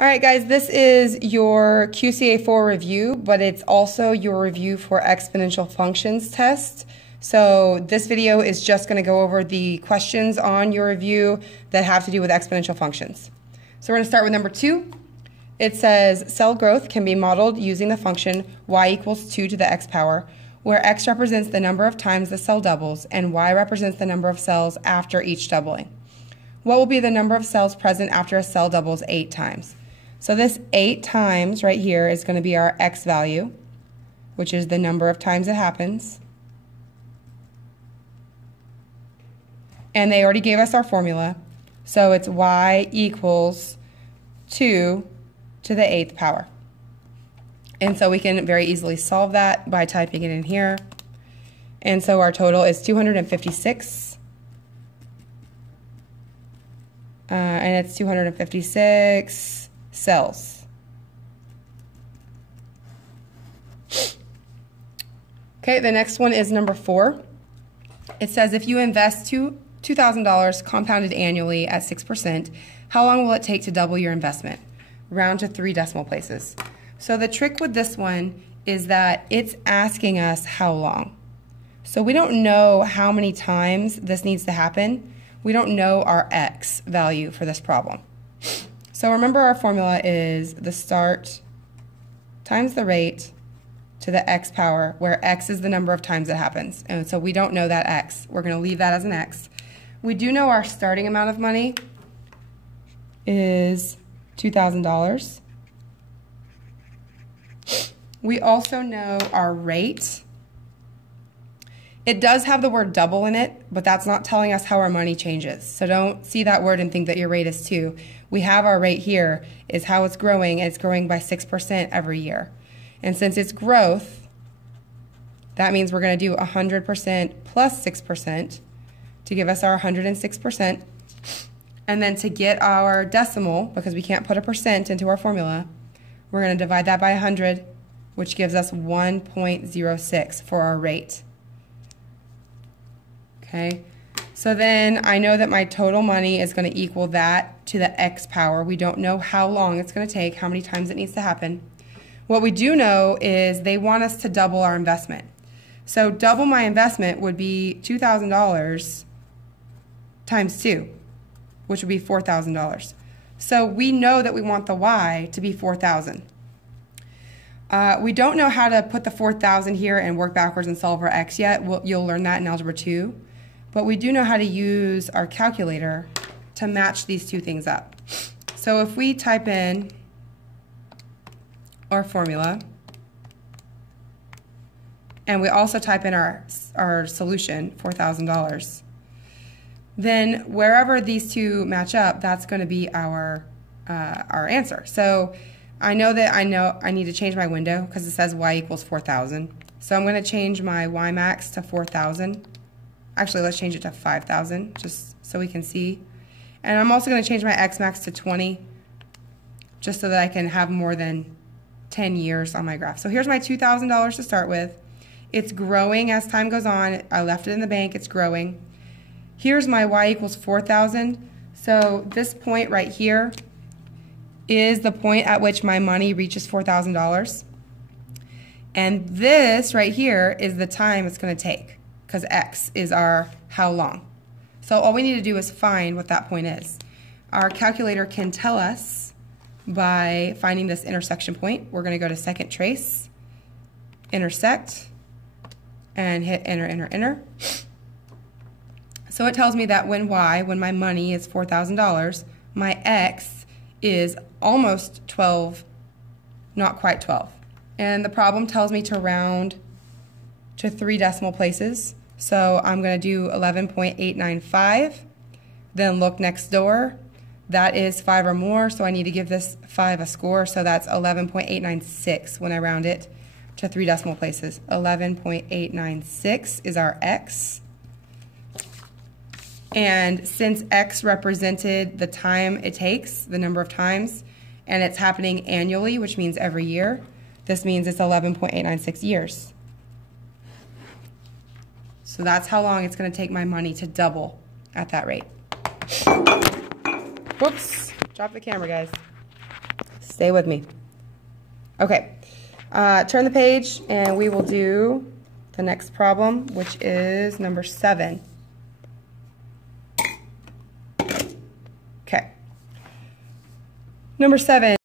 All right, guys, this is your QCA4 review, but it's also your review for exponential functions test. So this video is just going to go over the questions on your review that have to do with exponential functions. So we're going to start with number 2. It says cell growth can be modeled using the function y equals 2 to the x power, where x represents the number of times the cell doubles and y represents the number of cells after each doubling. What will be the number of cells present after a cell doubles 8 times? So this 8 times right here is going to be our x value, which is the number of times it happens. And they already gave us our formula. So it's y equals 2 to the 8th power. And so we can very easily solve that by typing it in here. And so our total is 256. And it's 256 cells. Okay, the next one is number 4. It says if you invest $2,000 compounded annually at 6%, how long will it take to double your investment? Round to 3 decimal places. So the trick with this one is that it's asking us how long. So we don't know how many times this needs to happen. We don't know our x value for this problem. So remember, our formula is the start times the rate to the x power, where x is the number of times it happens. And so we don't know that x. We're going to leave that as an x. We do know our starting amount of money is $2,000. We also know our rate. It does have the word double in it, but that's not telling us how our money changes. So don't see that word and think that your rate is 2. We have our rate here is how it's growing, and it's growing by 6% every year. And since it's growth, that means we're going to do 100% plus 6% to give us our 106%. And then to get our decimal, because we can't put a percent into our formula, we're going to divide that by 100, which gives us 1.06 for our rate. Okay, so then I know that my total money is going to equal that to the x power. We don't know how long it's going to take, how many times it needs to happen. What we do know is they want us to double our investment. So double my investment would be $2,000 times 2, which would be $4,000. So we know that we want the y to be 4,000. We don't know how to put the 4,000 here and work backwards and solve our x yet. You'll learn that in Algebra 2. But we do know how to use our calculator to match these two things up. So if we type in our formula, and we also type in our solution, $4,000, then wherever these two match up, that's going to be our answer. So I know that I need to change my window because it says y equals 4,000. So I'm going to change my y max to 4,000. Actually, let's change it to 5,000 just so we can see. And I'm also going to change my x max to 20 just so that I can have more than 10 years on my graph. So here's my $2,000 to start with. It's growing as time goes on. I left it in the bank. It's growing. Here's my y equals 4,000. So this point right here is the point at which my money reaches $4,000. And this right here is the time it's going to take, because x is our how long. So all we need to do is find what that point is. Our calculator can tell us by finding this intersection point. We're going to go to second trace, intersect, and hit enter, enter, enter. So it tells me that when my money is $4,000, my x is almost 12, not quite 12. And the problem tells me to round to 3 decimal places. So I'm going to do 11.895, then look next door. That is 5 or more, so I need to give this 5 a score, so that's 11.896 when I round it to 3 decimal places. 11.896 is our x. And since x represented the time it takes, the number of times, and it's happening annually, which means every year, this means it's 11.896 years. So that's how long it's going to take my money to double at that rate. Whoops, drop the camera, guys. Stay with me. Okay, turn the page and we will do the next problem, which is number 7. Okay. Number 7.